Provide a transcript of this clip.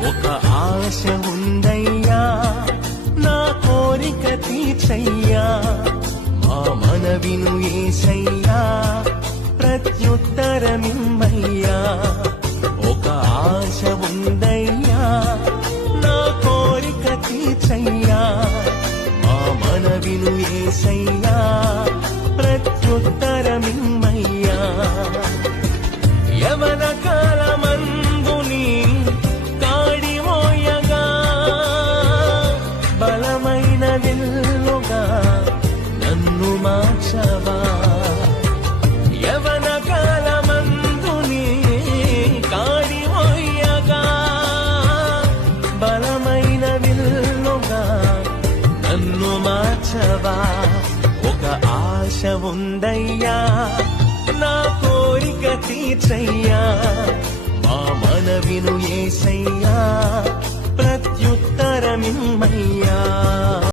ఒక ఆశ ఉందయ్యా నా కోరిక తీర్చయ్యా మా మనవిను యేసయ్యా ప్రత్యుత్తరమిమ్మయ్యా ఒక ఆశ ఉందయ్యా నా కోరిక తీర్చయ్యా మా మనవిను యేసయ్యా ప్రత్యుత్తరమిమ్మయ్యా యవన కాలమందుని కాడిమోయగా బలమైన విల్లుగా నన్ను మార్చవా యవన కాలమందుని కాడిమోయగా బలమైన విల్లుగా నన్ను మార్చవా ఒక ఆశ ఉందయ్యా నా కోరిక తీర్చయ్యా మా మనవిను యేసయ్యా ప్రత్యుత్తరమిమ్మయ్యా